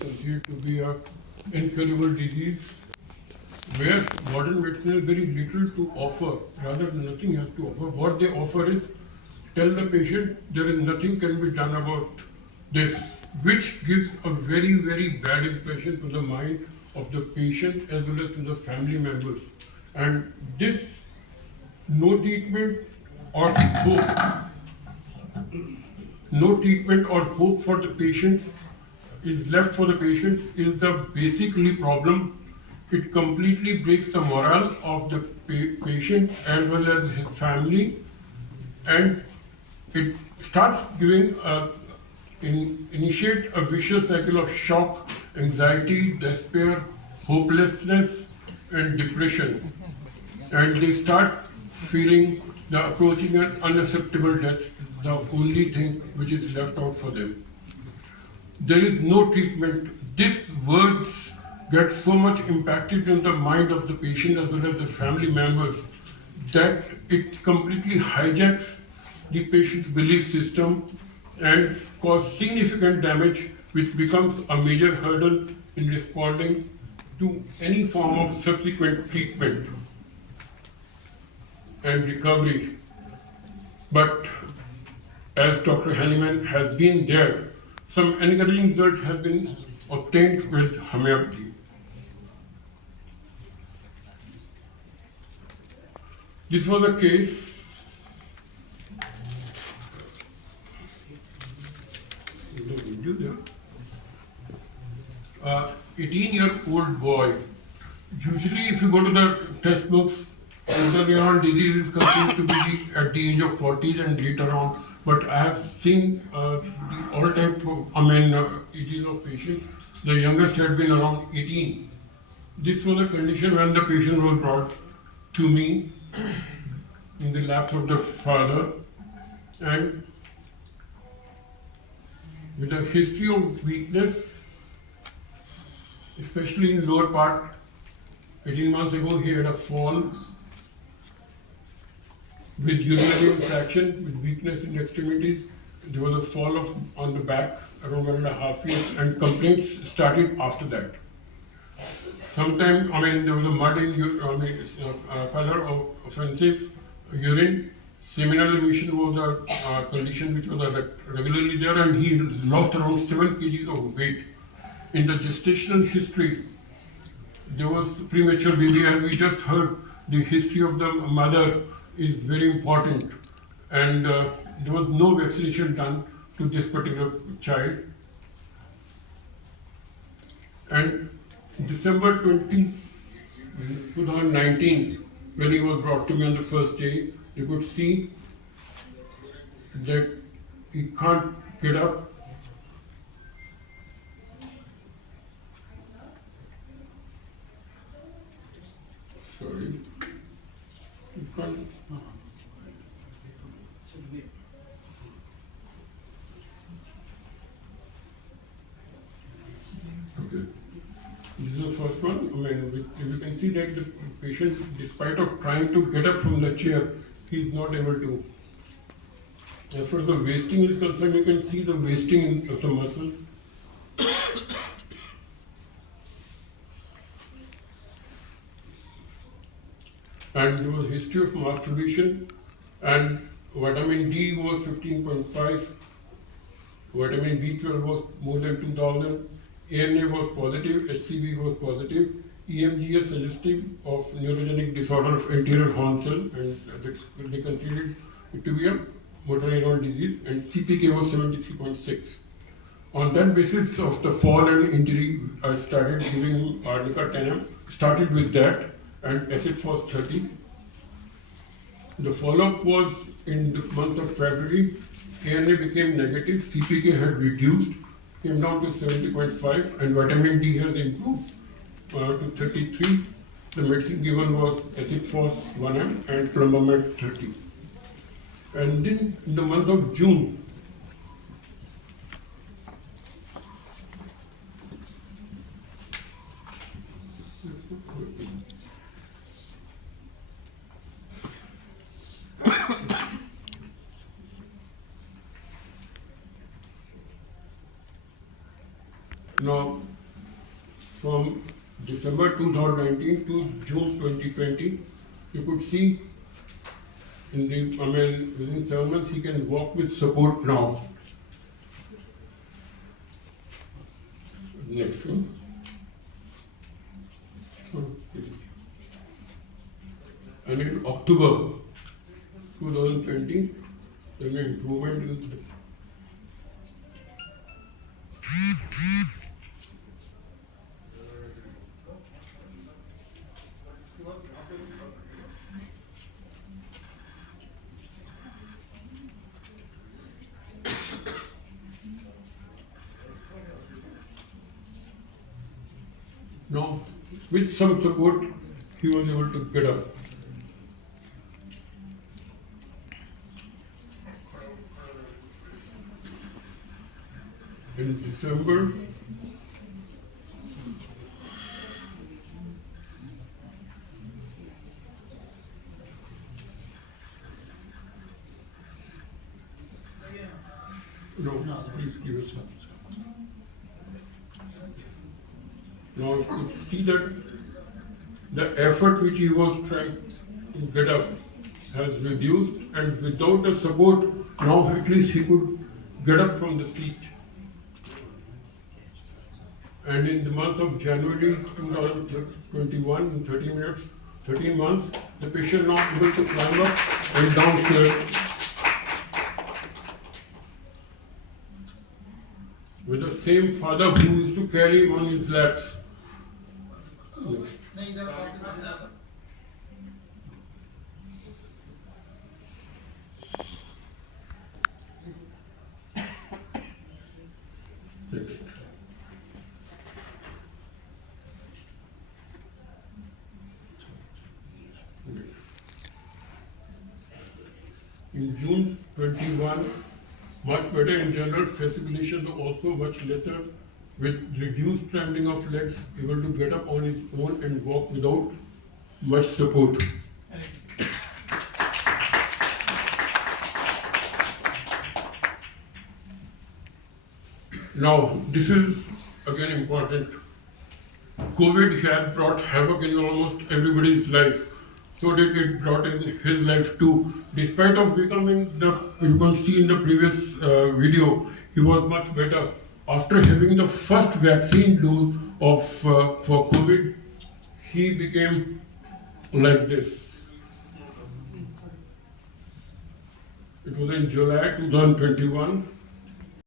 considered to be an incurable disease where modern medicine has very little to offer, rather nothing has to offer. What they offer is tell the patient there is nothing can be done about this, which gives a very, very bad impression to the mind of the patient as well as to the family members. And this no treatment or hope, no treatment or hope for the patients is left for the patients is the basically problem. It completely breaks the morale of the patient as well as his family, and it starts giving initiate a vicious cycle of shock, anxiety, despair, hopelessness, and depression. And they start feeling the approaching an unacceptable death, the only thing which is left out for them. There is no treatment. These words get so much impacted in the mind of the patient as well as the family members that it completely hijacks the patient's belief system and causes significant damage, which becomes a major hurdle in responding to any form of subsequent treatment and recovery. But as Dr. Hanneman has been there, some encouraging results have been obtained with homeopathy. This was a case in the video there. 18-year-old boy. Usually, if you go to the textbooks, the neuron disease is considered to be at the age of 40s and later on. But I have seen the all-time ages of patients. The youngest had been around 18. This was a condition when the patient was brought to me in the laps of the father, and with a history of weakness, especially in lower part. 18 months ago, he had a fall with urinary infection, with weakness in extremities. There was a fall on the back around 1.5 years, and complaints started after that. Sometime, there was a mud in color of offensive urine. Seminal emission was a condition which was regularly there, and he lost around 7 kgs of weight. In the gestational history, there was premature baby, and we just heard the history of the mother is very important, and there was no vaccination done to this particular child. And December 2019, when he was brought to me on the first day, you could see that he can't get up. Sorry. He can't. Okay. This is the first one. You can see that the patient, despite of trying to get up from the chair, he is not able to. As far as the wasting is concerned, you can see the wasting of the muscles. And there was a history of masturbation, and vitamin D was 15.5, vitamin B12 was more than 2000, ANA was positive, HCV was positive, EMG is suggestive of neurogenic disorder of anterior horn cell, and they considered it to be a motor neuron disease, and CPK was 73.6. On that basis of the fall and injury, I started giving him arnica 10M, started with that, and acid was 30. The follow-up was in the month of February. ANA became negative, CPK had reduced, came down to 70.5, and vitamin D has improved to 33. The medicine given was acid phos 1M and Plumbamate 30. And then in the month of June, Now, from December 2019 to June 2020, you could see within 7 months he can walk with support now. Next one. And in October 2020, there was an improvement in the now, with some support, he was able to get up. In December, please give us some. Now you could see that the effort which he was trying to get up has reduced, and without the support, now at least he could get up from the seat. And in the month of January 2021, in 13 months, the patient now able to climb up and downstairs with the same father who used to carry him on his laps. Next. Next. In June 21, much better in general, fasciculations are also much lesser, with reduced trembling of legs, able to get up on his own and walk without much support. Now, this is again important. COVID has brought havoc in almost everybody's life. So did it brought in his life too. Despite of becoming you can see in the previous video, he was much better. After having the first vaccine dose of for COVID, he became like this. It was in July 2021.